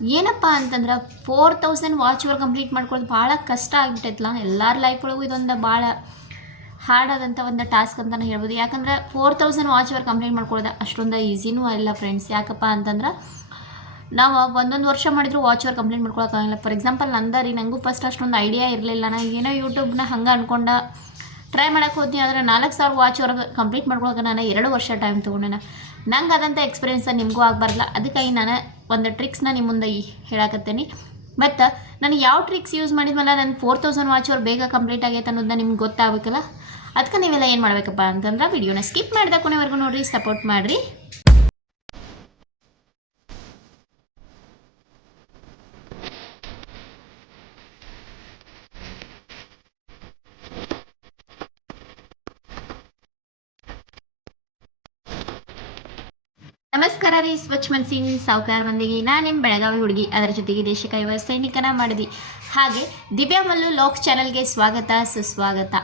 ಏನಪ್ಪ ಅಂತಂದ್ರೆ 4000 watch hour complete ಮಾಡ್ಕೊಳ್ಳೋದು ಭಾಳ ಕಷ್ಟ ಆಗಿಬಿಟ್ಟೈತಲ್ಲ. ಎಲ್ಲರ ಲೈಫ್ ಒಳಗೂ ಇದೊಂದು ಭಾಳ ಹಾರ್ಡ್ ಆದಂಥ ಒಂದು ಟಾಸ್ಕ್ ಅಂತಲೇ ಹೇಳ್ಬೋದು. ಯಾಕಂದ್ರೆ 4000 ವಾಚ್ ಅವರ್ ಕಂಪ್ಲೀಟ್ ಮಾಡ್ಕೊಳ್ಳೋದು ಅಷ್ಟೊಂದು ಈಸಿನೂ ಅಲ್ಲ ಫ್ರೆಂಡ್ಸ್. ಯಾಕಪ್ಪ ಅಂತಂದ್ರೆ ನಾವು ಒಂದೊಂದು ವರ್ಷ ಮಾಡಿದ್ರು ವಾಚ್ ಅವರ್ ಕಂಪ್ಲೀಟ್ ಮಾಡ್ಕೊಳಕ್ಕಾಗಿಲ್ಲ. ಫಾರ್ ಎಕ್ಸಾಂಪಲ್ ನನಗೂ ಫಸ್ಟ್ ಅಷ್ಟೊಂದು ಐಡಿಯಾ ಇರಲಿಲ್ಲ. ನಾನು ಏನೋ ಯೂಟ್ಯೂಬ್ನ ಹಂಗೆ ಅಂದ್ಕೊಂಡು ಟ್ರೈ ಮಾಡೋಕೆ ಹೋದ್ನಿ. ಆದರೆ 4000 ವಾಚ್ ಅವರ್ ಕಂಪ್ಲೀಟ್ ಮಾಡ್ಕೊಳಕ್ಕೆ ನಾನು 2 ವರ್ಷ ಟೈಮ್ ತೊಗೊಂಡೆ. ನಂಗೆ ಅದಂಥ ಎಕ್ಸ್ಪೀರಿಯೆನ್ಸ್ ನಿಮಗೂ ಆಗಬಾರ್ದಲ್ಲ, ಅದಕ್ಕಾಗಿ ನಾನು ಒಂದು ಟ್ರಿಕ್ಸ್ನ ನಿಮ್ಮ ಮುಂದೆ ಹೇಳಕತ್ತೇನೆ. ಮತ್ತು ನಾನು ಯಾವ ಟ್ರಿಕ್ಸ್ ಯೂಸ್ ಮಾಡಿದ್ಮೇಲೆ ನನ್ನ 4000 ವಾಚ್ ಅವರ್ ಬೇಗ ಕಂಪ್ಲೀಟ್ ಆಗೈತೆ ಅನ್ನೋದನ್ನ ನಿಮ್ಗೆ ಗೊತ್ತಾಗಬೇಕಲ್ಲ. ಅದಕ್ಕೆ ನೀವೆಲ್ಲ ಏನು ಮಾಡಬೇಕಪ್ಪ ಅಂತಂದ್ರೆ ವಿಡಿಯೋನ ಸ್ಕಿಪ್ ಮಾಡಿದ ಕೊನೆವರೆಗೂ ನೋಡಿರಿ, ಸಪೋರ್ಟ್ ಮಾಡಿರಿ. ನಮಸ್ಕಾರ ರೀ, ಸ್ವಚ್ಛ ಮನ್ಸಿನ ಸಾವುಕಾರ ಮಂದಿಗೆ ನಾನು ನಿಮ್ಮ ಬೆಳಗಾವಿ ಹುಡುಗಿ, ಅದರ ಜೊತೆಗೆ ದೇಶ ಕಾಯುವ ಸೈನಿಕನ ಮಾಡಿದಿ. ಹಾಗೆ ದಿವ್ಯಾ ಮಲ್ಲು ಲಾಗ್ಸ್ ಚಾನಲ್ಗೆ ಸ್ವಾಗತ ಸುಸ್ವಾಗತ.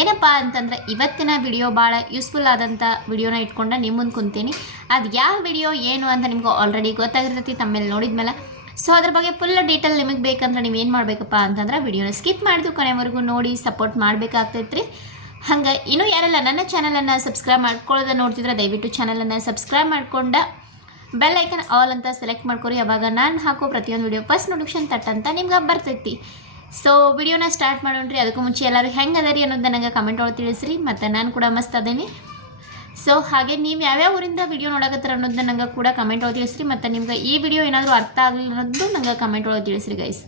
ಏನಪ್ಪ ಅಂತಂದ್ರೆ ಇವತ್ತಿನ ವಿಡಿಯೋ ಭಾಳ ಯೂಸ್ಫುಲ್ ಆದಂಥ ವಿಡಿಯೋನ ಇಟ್ಕೊಂಡು ನಿಮ್ಮ ಮುಂದೆ ಕುಂತೀನಿ. ಅದು ಯಾವ ವಿಡಿಯೋ ಏನು ಅಂತ ನಿಮ್ಗೆ ಆಲ್ರೆಡಿ ಗೊತ್ತಾಗಿರ್ತೈತಿ ತಮ್ಮೇಲೆ ನೋಡಿದ್ಮೇಲೆ. ಸೊ ಅದ್ರ ಬಗ್ಗೆ ಫುಲ್ ಡೀಟೇಲ್ ನಿಮಗೆ ಬೇಕಂದ್ರೆ ನೀವು ಏನು ಮಾಡಬೇಕಪ್ಪ ಅಂತಂದ್ರೆ ವಿಡಿಯೋನ ಸ್ಕಿಪ್ ಮಾಡಿದ್ದು ಕೊನೆವರೆಗೂ ನೋಡಿ ಸಪೋರ್ಟ್ ಮಾಡಬೇಕಾಗ್ತೈತ್ರಿ. ಹಂಗೆ ಇನ್ನೂ ಯಾರೆಲ್ಲ ನನ್ನ ಚಾನಲನ್ನು ಸಬ್ಸ್ಕ್ರೈಬ್ ಮಾಡ್ಕೊಳ್ಳೋದು ನೋಡ್ತಿದ್ರೆ ದಯವಿಟ್ಟು ಚಾನಲನ್ನು ಸಬ್ಸ್ಕ್ರೈಬ್ ಮಾಡ್ಕೊಂಡು ಬೆಲ್ ಐಕನ್ ಆಲ್ ಅಂತ ಸೆಲೆಕ್ಟ್ ಮಾಡ್ಕೊರಿ. ಅವಾಗ ನಾನು ಹಾಕೋ ಪ್ರತಿಯೊಂದು ವಿಡಿಯೋ ಫಸ್ಟ್ ನೋಟಿಫಿಕೇಶನ್ ತಟ್ಟಂತ ನಿಮ್ಗೆ ಬರ್ತೈತಿ. ಸೊ ವಿಡಿಯೋನ ಸ್ಟಾರ್ಟ್ ಮಾಡೋಣ್ರಿ. ಅದಕ್ಕೂ ಮುಂಚೆ ಎಲ್ಲರೂ ಹೆಂಗೆ ಅದರಿ ಅನ್ನೋದು ನನಗೆ ಕಮೆಂಟ್ ಒಳಗೆ ತಿಳಿಸ್ರಿ. ಮತ್ತು ನಾನು ಕೂಡ ಮಸ್ತ್ ಅದೇನಿ. ಸೊ ಹಾಗೆ ನೀವು ಯಾವ್ಯಾವ ಊರಿಂದ ವಿಡಿಯೋ ನೋಡಕತ್ತರ ಅನ್ನೋದನ್ನ ನಂಗೆ ಕೂಡ ಕಮೆಂಟ್ ಒಳಗೆ ತಿಳಿಸ್ರಿ. ಮತ್ತು ನಿಮ್ಗೆ ಈ ವಿಡಿಯೋ ಏನಾದರೂ ಅರ್ಥ ಆಗಲಿಲ್ಲ ಅನ್ನೋದು ನಂಗೆ ಕಮೆಂಟ್ ಒಳಗೆ ತಿಳಿಸ್ರಿ ಗೈಸ್.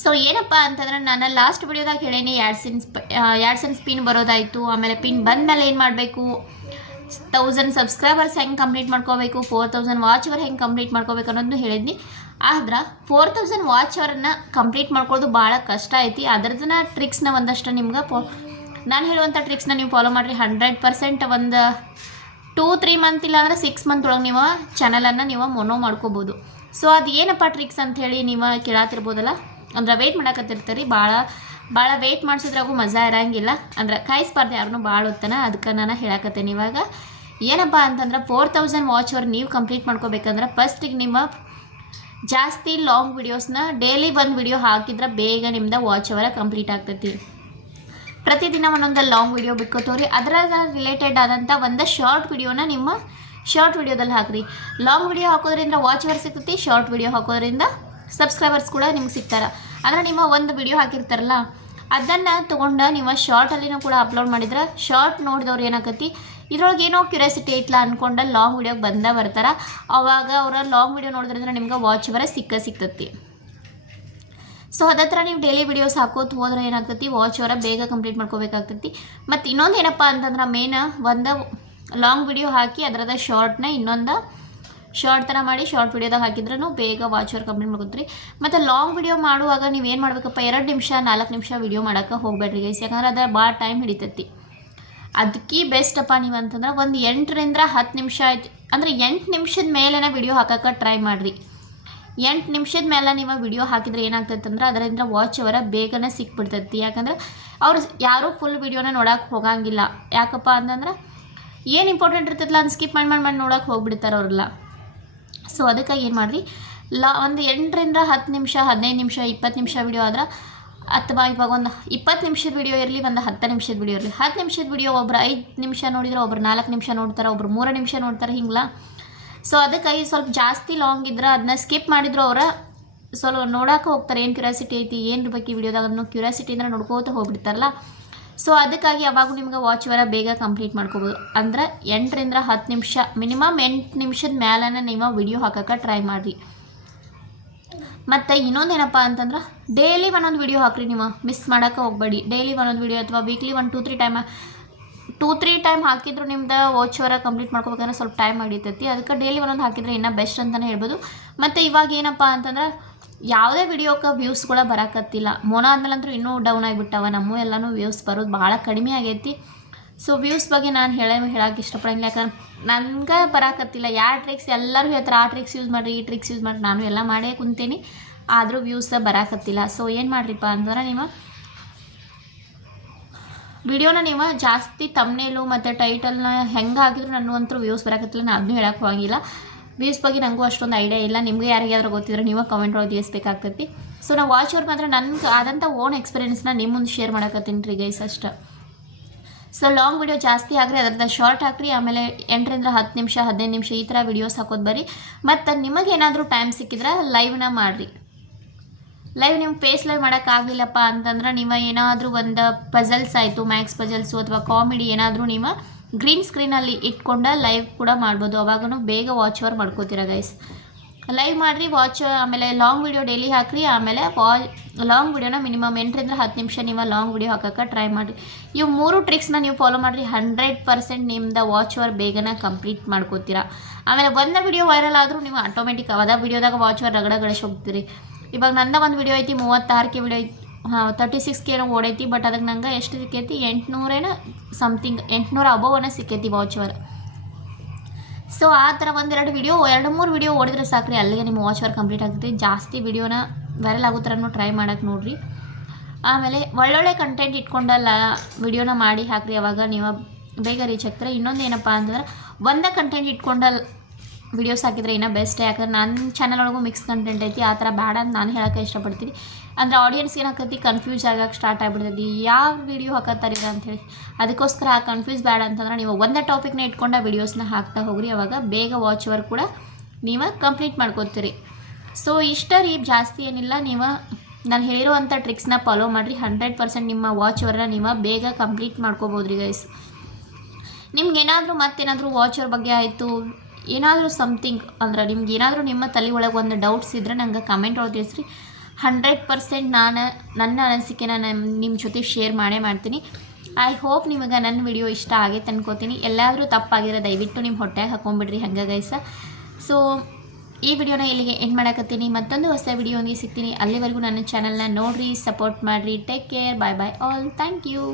ಸೊ ಏನಪ್ಪ ಅಂತಂದ್ರೆ ನಾನು ಲಾಸ್ಟ್ ವಿಡಿಯೋದಾಗ ಹೇಳೇನಿ ಆ್ಯಡ್ಸೆನ್ಸ್ ಪಿನ್ ಬರೋದಾಯಿತು. ಆಮೇಲೆ ಪಿನ್ ಬಂದಮೇಲೆ ಏನು ಮಾಡಬೇಕು, 1000 ಸಬ್ಸ್ಕ್ರೈಬರ್ಸ್ ಹೆಂಗೆ ಕಂಪ್ಲೀಟ್ ಮಾಡ್ಕೋಬೇಕು, 4000 ವಾಚ್ ಅವರ್ ಹೆಂಗೆ ಕಂಪ್ಲೀಟ್ ಮಾಡ್ಕೋಬೇಕು ಅನ್ನೋದನ್ನು ಹೇಳಿದ್ನಿ. ಆದ್ರೆ 4000 ವಾಚ್ ಅವರನ್ನು ಕಂಪ್ಲೀಟ್ ಮಾಡ್ಕೊಳ್ಳೋದು ಭಾಳ ಕಷ್ಟ ಐತಿ. ಅದರದನ್ನ ಟ್ರಿಕ್ಸ್ನ ಒಂದಷ್ಟು ನಿಮ್ಗೆ ನಾನು ಹೇಳುವಂಥ ಟ್ರಿಕ್ಸ್ನ ನೀವು ಫಾಲೋ ಮಾಡಿರಿ. 100% ಒಂದು 2-3 ಮಂತ್ ಇಲ್ಲಾಂದ್ರೆ 6 ಮಂತ್ ಒಳಗೆ ನೀವು ಚಾನಲನ್ನು ನೀವು ಮೊನೋ ಮಾಡ್ಕೋಬೋದು. ಸೊ ಅದು ಏನಪ್ಪ ಟ್ರಿಕ್ಸ್ ಅಂಥೇಳಿ ನೀವು ಕೇಳಾತಿರ್ಬೋದಲ್ಲ, ಅಂದ್ರೆ ವೆಯ್ಟ್ ಮಾಡಕತ್ತಿರ್ತೀರಿ. ಭಾಳ ವೆಯ್ಟ್ ಮಾಡಿಸಿದ್ರಾಗೂ ಮಜಾ ಇರೋಂಗಿಲ್ಲ. ಅಂದ್ರೆ ಕಾಯಿಸ್ಬಾರ್ದು ಯಾರನ್ನೂ ಭಾಳ ಹೊತ್ತನ. ಅದಕ್ಕೆ ನಾನು ಹೇಳಕತ್ತೇನೆ ಇವಾಗ. ಏನಪ್ಪ ಅಂತಂದ್ರೆ 4000 ವಾಚ್ ಅವರ್ ನೀವು ಕಂಪ್ಲೀಟ್ ಮಾಡ್ಕೋಬೇಕಂದ್ರೆ ಫಸ್ಟಿಗೆ ನಿಮ್ಮ ಜಾಸ್ತಿ ಲಾಂಗ್ ವಿಡಿಯೋಸ್ನ ಡೈಲಿ ಒಂದು ವಿಡಿಯೋ ಹಾಕಿದ್ರೆ ಬೇಗ ನಿಮ್ದು ವಾಚ್ ಅವರ ಕಂಪ್ಲೀಟ್ ಆಗ್ತೈತಿ. ಪ್ರತಿದಿನ ಒಂದೊಂದು ಲಾಂಗ್ ವಿಡಿಯೋ ಬಿಟ್ಕೋತವ್ರಿ. ಅದರ ರಿಲೇಟೆಡ್ ಆದಂಥ ಒಂದು ಶಾರ್ಟ್ ವಿಡಿಯೋನ ನಿಮ್ಮ ಶಾರ್ಟ್ ವಿಡಿಯೋದಲ್ಲಿ ಹಾಕ್ರಿ. ಲಾಂಗ್ ವಿಡಿಯೋ ಹಾಕೋದ್ರಿಂದ ವಾಚ್ ಅವರ್ ಸಿಗ್ತೈತಿ, ಶಾರ್ಟ್ ವಿಡಿಯೋ ಹಾಕೋದ್ರಿಂದ ಸಬ್ಸ್ಕ್ರೈಬರ್ಸ್ ಕೂಡ ನಿಮ್ಗೆ ಸಿಗ್ತಾರೆ. ಅಂದರೆ ನಿಮ್ಮ ಒಂದು ವಿಡಿಯೋ ಹಾಕಿರ್ತಾರಲ್ಲ ಅದನ್ನು ತೊಗೊಂಡು ನೀವು ಶಾರ್ಟಲ್ಲಿನೂ ಕೂಡ ಅಪ್ಲೋಡ್ ಮಾಡಿದ್ರೆ ಶಾರ್ಟ್ ನೋಡಿದವ್ರು ಏನಾಗತ್ತಿ, ಇದ್ರೊಳಗೆ ಏನೋ ಕ್ಯೂರಿಯಾಸಿಟಿ ಐತ್ಲ ಅಂದ್ಕೊಂಡು ಲಾಂಗ್ ವಿಡಿಯೋಗೆ ಬರ್ತಾರೆ. ಅವಾಗ ಅವರ ಲಾಂಗ್ ವಿಡಿಯೋ ನೋಡಿದ್ರಿಂದ ನಿಮ್ಗೆ ವಾಚ್ ಅವರ ಸಿಗ್ತೈತಿ. ಸೊ ಅದತ್ರ ನೀವು ಡೈಲಿ ವಿಡಿಯೋಸ್ ಹಾಕೋದು ಹೋದ್ರೆ ಏನಾಗ್ತೈತಿ, ವಾಚ್ ಅವರ ಬೇಗ ಕಂಪ್ಲೀಟ್ ಮಾಡ್ಕೋಬೇಕಾಗ್ತೈತಿ. ಮತ್ತು ಇನ್ನೊಂದು ಏನಪ್ಪ ಅಂತಂದ್ರೆ ಮೇನ್ ಒಂದು ಲಾಂಗ್ ವಿಡಿಯೋ ಹಾಕಿ ಅದರದ ಶಾರ್ಟ್ನ ಇನ್ನೊಂದು ಶಾರ್ಟ್ ಥರ ಮಾಡಿ ಶಾರ್ಟ್ ವಿಡಿಯೋದಾಗ ಹಾಕಿದ್ರೂ ಬೇಗ ವಾಚ್ ಅವರ್ ಕಂಪ್ಲೀಟ್ ಮಾಡ್ಕೊತೀರಿ. ಮತ್ತು ಲಾಂಗ್ ವಿಡಿಯೋ ಮಾಡುವಾಗ ನೀವೇನು ಮಾಡಬೇಕಪ್ಪ, 2 ನಿಮಿಷ 4 ನಿಮಿಷ ವಿಡಿಯೋ ಮಾಡೋಕ್ಕೆ ಹೋಗಬೇಡ್ರಿ ಗೈಸ್. ಯಾಕಂದ್ರೆ ಅದು ಭಾಳ ಟೈಮ್ ಹಿಡಿತೈತಿ. ಅದಕ್ಕೆ ಬೆಸ್ಟಪ್ಪ ನೀವು ಅಂತಂದ್ರೆ ಒಂದು 8ರಿಂದ 10 ನಿಮಿಷ ಆಯ್ತು ಅಂದರೆ 8 ನಿಮಿಷದ ಮೇಲೆನ ವಿಡಿಯೋ ಹಾಕೋಕ್ಕೆ ಟ್ರೈ ಮಾಡಿರಿ. 8 ನಿಮಿಷದ ಮೇಲೆ ನೀವು ವಿಡಿಯೋ ಹಾಕಿದ್ರೆ ಏನಾಗ್ತೈತೆ ಅಂದ್ರೆ ಅದರಿಂದ ವಾಚ್ ಅವರ ಬೇಗನೆ ಸಿಕ್ಬಿಡ್ತೈತಿ. ಯಾಕಂದ್ರೆ ಅವ್ರು ಯಾರೂ ಫುಲ್ ವಿಡಿಯೋನ ನೋಡೋಕೆ ಹೋಗಂಗಿಲ್ಲ. ಯಾಕಪ್ಪ ಅಂತಂದ್ರೆ ಏನು ಇಂಪಾರ್ಟೆಂಟ್ ಇರ್ತೈತಲ್ಲ ಅದನ್ನ ಸ್ಕಿಪ್ ಮಾಡಿ ನೋಡೋಕೆ ಹೋಗ್ಬಿಡ್ತಾರೆ ಅವರೆಲ್ಲ. ಸೊ ಅದಕ್ಕಾಗಿ ಏನು ಮಾಡಿರಿ, ಒಂದು 8ರಿಂದ 10 ನಿಮಿಷ 15 ನಿಮಿಷ 20 ನಿಮಿಷ ವಿಡಿಯೋ ಆದ್ರೆ, ಅಥವಾ ಇವಾಗ ಒಂದು 20 ನಿಮಿಷದ ವಿಡಿಯೋ ಇರಲಿ, ಒಂದು 10 ನಿಮಿಷದ ವಿಡಿಯೋ ಇರಲಿ. 10 ನಿಮಿಷದ ವಿಡಿಯೋ ಒಬ್ರು 5 ನಿಮಿಷ ನೋಡಿದ್ರೆ, ಒಬ್ರು 4 ನಿಮಿಷ ನೋಡ್ತಾರೆ, ಒಬ್ರು 3 ನಿಮಿಷ ನೋಡ್ತಾರೆ, ಹಿಂಗಲ್ಲ. ಸೊ ಅದಕ್ಕಾಗಿ ಸ್ವಲ್ಪ ಜಾಸ್ತಿ ಲಾಂಗ್ ಇದ್ರೆ ಅದನ್ನ ಸ್ಕಿಪ್ ಮಾಡಿದ್ರು ಅವರ ಸ್ವಲ್ಪ ನೋಡೋಕೆ ಹೋಗ್ತಾರೆ. ಏನು ಕ್ಯೂರಿಯಾಸಿಟಿ ಐತಿ, ಏನು ಇರ್ಬೇಕು ಈ ವಿಡಿಯೋದಾಗ ಅನ್ನೋ ಕ್ಯೂರಿಯಾಸಿಟಿ ಅಂದರೆ ನೋಡ್ಕೋತ ಹೋಗ್ಬಿಡ್ತಾರಲ್ಲ. ಸೊ ಅದಕ್ಕಾಗಿ ಅವಾಗೂ ನಿಮ್ಗೆ ವಾಚ್ ಅವರ ಬೇಗ ಕಂಪ್ಲೀಟ್ ಮಾಡ್ಕೋಬೋದು. ಅಂದರೆ 8ರಿಂದ 10 ನಿಮಿಷ ಮಿನಿಮಮ್ 8 ನಿಮಿಷದ ಮೇಲೇ ನೀವು ವಿಡಿಯೋ ಹಾಕೋಕ್ಕೆ ಟ್ರೈ ಮಾಡಿರಿ. ಮತ್ತು ಇನ್ನೊಂದೇನಪ್ಪ ಅಂತಂದ್ರೆ ಡೈಲಿ ಒಂದೊಂದು ವಿಡಿಯೋ ಹಾಕ್ರಿ. ನೀವು ಮಿಸ್ ಮಾಡೋಕ್ಕೆ ಹೋಗಬೇಡಿ. ಡೈಲಿ ಒಂದೊಂದು ವಿಡಿಯೋ ಅಥವಾ ವೀಕ್ಲಿ 2-3 ಟೈಮ್ ಹಾಕಿದ್ರು ನಿಮ್ದು ವಾಚ್ ಅವರ ಕಂಪ್ಲೀಟ್ ಮಾಡ್ಕೋಬೇಕಂದ್ರೆ ಸ್ವಲ್ಪ ಟೈಮ್ ಹಿಡಿತೈತಿ. ಅದಕ್ಕೆ ಡೈಲಿ ಒಂದೊಂದು ಹಾಕಿದ್ರೆ ಇನ್ನೂ ಬೆಸ್ಟ್ ಅಂತಲೇ ಹೇಳ್ಬೋದು. ಮತ್ತು ಇವಾಗ ಏನಪ್ಪ ಅಂತಂದ್ರೆ ಯಾವುದೇ ವಿಡಿಯೋಕ್ಕೆ ವ್ಯೂಸ್ ಕೂಡ ಬರೋಕತ್ತಿಲ್ಲ. ಮೊನ ಆದ್ಮೇಲೆ ಅಂತೂ ಇನ್ನೂ ಡೌನ್ ಆಗಿಬಿಟ್ಟವ. ಎಲ್ಲನೂ ವ್ಯೂಸ್ ಬರೋದು ಭಾಳ ಕಡಿಮೆ ಆಗೈತಿ. ಸೊ ವ್ಯೂಸ್ ಬಗ್ಗೆ ನಾನು ಹೇಳೋಕೆ ಇಷ್ಟಪಡಂಗಿಲ್ಲ. ಯಾಕಂದ್ರೆ ನನಗೆ ಬರೋಕತ್ತಿಲ್ಲ. ಯಾವ ಟ್ರಿಕ್ಸ್ ಎಲ್ಲರೂ ಹೇಳ್ತಾರೆ, ಆ ಟ್ರಿಕ್ಸ್ ಯೂಸ್ ಮಾಡಿರಿ, ಈ ಟ್ರಿಕ್ಸ್ ಯೂಸ್ ಮಾಡಿರಿ. ನಾನು ಎಲ್ಲ ಮಾಡೇ ಕುಂತೀನಿ, ಆದರೂ ವ್ಯೂಸ್ ಬರೋಕತ್ತಿಲ್ಲ. ಸೊ ಏನು ಮಾಡಿರಿಪ್ಪ ಅಂತಂದ್ರೆ ನೀವು ವಿಡಿಯೋನ ನೀವು ಜಾಸ್ತಿ ತಮ್ನೇಲು ಮತ್ತು ಟೈಟಲ್ನ ಹೆಂಗೆ ಹಾಕಿದ್ರು ನನಗಂತೂ ವ್ಯೂಸ್ ಬರೋಕತ್ತಿಲ್ಲ. ನಾನು ಅದನ್ನೂ ಹೇಳೋಕ್ಕೆ ಹೋಗಿಲ್ಲ. ವ್ಯೂಸ್ ಬಗ್ಗೆ ನನಗೂ ಅಷ್ಟೊಂದು ಐಡಿಯಾ ಇಲ್ಲ. ನಿಮಗೆ ಯಾರಿಗಾದ್ರೂ ಗೊತ್ತಿದ್ರೆ ನೀವು ಕಮೆಂಟ್ ಒಳಗೆ ತಿಳಿಸ್ಬೇಕಾಗ್ತೈತಿ. ಸೊ ನಾವು ವಾಚ್ ಅವರ್ ಮಾತ್ರ ನನಗೆ ಆದಂಥ ಓನ್ ಎಕ್ಸ್ಪೀರಿಯೆನ್ಸ್ನ ನಿಮ್ಮ ಮುಂದೆ ಶೇರ್ ಮಾಡಕತ್ತೀನಿ ರೀ ಗೈಸ್ ಅಷ್ಟೇ. ಸೊ ಲಾಂಗ್ ವಿಡಿಯೋ ಜಾಸ್ತಿ ಆಗ್ರಿ, ಅದರದ್ದು ಶಾರ್ಟ್ ಹಾಕ್ರಿ. ಆಮೇಲೆ 8ರಿಂದ 10 ನಿಮಿಷ 15 ನಿಮಿಷ ಈ ಥರ ವಿಡಿಯೋಸ್ ಹಾಕೋದು ಬರ್ರಿ. ಮತ್ತು ನಿಮಗೇನಾದರೂ ಟೈಮ್ ಸಿಕ್ಕಿದ್ರೆ ಲೈವ್ನ ಮಾಡಿರಿ. ಲೈವ್ ನಿಮ್ಗೆ ಫೇಸ್ ಲೈವ್ ಮಾಡೋಕ್ಕಾಗಲಿಲ್ಲಪ್ಪ ಅಂತಂದ್ರೆ ನೀವು ಏನಾದರೂ ಒಂದು ಪಜಲ್ಸ್ ಆಯಿತು, ಮ್ಯಾಕ್ಸ್ ಪಜಲ್ಸು ಅಥವಾ ಕಾಮಿಡಿ ಏನಾದರೂ ನೀವು ಗ್ರೀನ್ ಸ್ಕ್ರೀನಲ್ಲಿ ಇಟ್ಕೊಂಡು ಲೈವ್ ಕೂಡ ಮಾಡ್ಬೋದು. ಅವಾಗೂ ಬೇಗ ವಾಚ್ ಅವರ್ ಮಾಡ್ಕೋತೀರ ಗೈಸ್. ಲೈವ್ ಮಾಡಿರಿ, ವಾಚ್. ಆಮೇಲೆ ಲಾಂಗ್ ವಿಡಿಯೋ ಡೈಲಿ ಹಾಕಿರಿ. ಆಮೇಲೆ ಲಾಂಗ್ ವಿಡಿಯೋನ ಮಿನಿಮಮ್ 8ರಿಂದ 10 ನಿಮಿಷ ನೀವು ಲಾಂಗ್ ವಿಡಿಯೋ ಹಾಕೋಕ್ಕೆ ಟ್ರೈ ಮಾಡಿರಿ. ಇವು 3 ಟ್ರಿಕ್ಸ್ನ ನೀವು ಫಾಲೋ ಮಾಡಿರಿ, 100% ನಿಮ್ದು ವಾಚ್ ಅವರ್ ಬೇಗನೆ ಕಂಪ್ಲೀಟ್ ಮಾಡ್ಕೋತೀರಾ. ಆಮೇಲೆ ಒಂದು ವಿಡಿಯೋ ವೈರಲ್ ಆದರೂ ನೀವು ಆಟೋಮೆಟಿಕ್ ಅದ ವಿಡಿಯೋದಾಗ ವಾಚ್ ಅವರ್ ರಗಡ ಗಳಿಸಿ ಹೋಗ್ತೀರಿ. ಇವಾಗ ನಂದು ಒಂದು ವಿಡಿಯೋ ಐತಿ 36K ವಿಡಿಯೋ ಐತಿ, 36K ಓಡೈತಿ. ಬಟ್ ಅದಕ್ಕೆ ನಂಗೆ ಎಷ್ಟು ಸಿಕ್ಕೈತಿ 800 ಸಮಥಿಂಗ್ 800 ಅಬೋವನ್ನ ಸಿಕ್ಕೈತಿ ವಾಚ್ ಅವರ್. ಸೊ ಆ ಥರ 1-2 ವಿಡಿಯೋ 2-3 ವಿಡಿಯೋ ಓಡಿದ್ರೆ ಸಾಕ್ರಿ, ಅಲ್ಲಿಗೆ ನಿಮ್ಮ ವಾಚ್ ಅವರ್ ಕಂಪ್ಲೀಟ್ ಆಗ್ತೈತಿ. ಜಾಸ್ತಿ ವಿಡಿಯೋನ ವೈರಲ್ ಆಗೋ ಥರನೂ ಟ್ರೈ ಮಾಡೋಕ್ಕೆ ನೋಡಿರಿ. ಆಮೇಲೆ ಒಳ್ಳೊಳ್ಳೆ ಕಂಟೆಂಟ್ ಇಟ್ಕೊಂಡಲ್ಲ ವಿಡಿಯೋನ ಮಾಡಿ ಹಾಕಿರಿ, ಅವಾಗ ನೀವು ಬೇಗ ರೀಚ್ ಆಗ್ತಾರೆ. ಇನ್ನೊಂದು ಏನಪ್ಪ ಅಂತಂದ್ರೆ ಒಂದೇ ಕಂಟೆಂಟ್ ಇಟ್ಕೊಂಡಲ್ಲಿ ವಿಡಿಯೋಸ್ ಹಾಕಿದ್ರೆ ಇನ್ನೂ ಬೆಸ್ಟ್. ಯಾಕಂದ್ರೆ ನನ್ನ ಚಾನಲ್ ಒಳಗೂ ಮಿಕ್ಸ್ ಕಂಟೆಂಟ್ ಐತಿ, ಆ ಥರ ಬೇಡ ಅಂತ ನಾನು ಹೇಳೋಕ್ಕೆ ಇಷ್ಟಪಡ್ತೀನಿ. ಅಂದರೆ ಆಡಿಯನ್ಸ್ ಏನಾಕೈತಿ ಕನ್ಫ್ಯೂಸ್ ಆಗಕ್ಕೆ ಸ್ಟಾರ್ಟ್ ಆಗಿಬಿಡ್ತೈತಿ, ಯಾವ ವಿಡಿಯೋ ಹಾಕತ್ತಾರಿಲ್ಲ ಅಂಥೇಳಿ. ಅದಕ್ಕೋಸ್ಕರ ಆ ಕನ್ಫ್ಯೂಸ್ ಬೇಡ ಅಂತಂದ್ರೆ ನೀವು ಒಂದೇ ಟಾಪಿಕ್ನ ಇಟ್ಕೊಂಡ ವಿಡಿಯೋಸ್ನ ಹಾಕ್ತಾ ಹೋಗ್ರಿ, ಅವಾಗ ಬೇಗ ವಾಚ್ ಅವರ್ ಕೂಡ ನೀವು ಕಂಪ್ಲೀಟ್ ಮಾಡ್ಕೋತೀರಿ. ಸೊ ಇಷ್ಟ ರೀ, ಜಾಸ್ತಿ ಏನಿಲ್ಲ. ನೀವು ನಾನು ಹೇಳಿರೋವಂಥ ಟ್ರಿಕ್ಸ್ನ ಫಾಲೋ ಮಾಡಿರಿ, 100% ನಿಮ್ಮ ವಾಚ್ ಅವರ್ನ ನೀವು ಬೇಗ ಕಂಪ್ಲೀಟ್ ಮಾಡ್ಕೋಬೋದು ರೀ ಗೈಸ್. ನಿಮ್ಗೇನಾದರೂ ಮತ್ತೇನಾದರೂ ವಾಚ್ ಅವರ್ ಬಗ್ಗೆ ಆಯಿತು, ಏನಾದರೂ ಸಮಥಿಂಗ್ ಅಂದ್ರೆ ನಿಮ್ಗೆ ಏನಾದರೂ ನಿಮ್ಮ ತಲೆ ಒಳಗೆ ಒಂದು ಡೌಟ್ಸ್ ಇದ್ದರೆ ನಂಗೆ ಕಮೆಂಟ್ ಒಳಗೆ ತಿಳಿಸ್ರಿ. 100% ನಾನು ನನ್ನ ಅನಿಸಿಕೆನ ನಿಮ್ಮ ಜೊತೆ ಶೇರ್ ಮಾಡ್ತೀನಿ. ಐ ಹೋಪ್ ನಿಮಗೆ ನನ್ನ ವಿಡಿಯೋ ಇಷ್ಟ ಆಗೈತೆ ಅನ್ಕೋತೀನಿ. ಎಲ್ಲಾದರೂ ತಪ್ಪಾಗಿರೋ ದಯವಿಟ್ಟು ನಿಮ್ಮ ಹೊಟ್ಟೆಗೆ ಹಾಕೊಂಡ್ಬಿಡ್ರಿ ಹಂಗೆ ಗೈಸ. ಸೊ ಈ ವಿಡಿಯೋನ ಇಲ್ಲಿಗೆ ಎಂಡ್ ಮಾಡಕತ್ತೀನಿ. ಮತ್ತೊಂದು ಹೊಸ ವಿಡಿಯೋಗೆ ಸಿಗ್ತೀನಿ. ಅಲ್ಲಿವರೆಗೂ ನನ್ನ ಚಾನಲ್ನ ನೋಡಿರಿ, ಸಪೋರ್ಟ್ ಮಾಡಿರಿ. Take care, bye bye all. Thank you.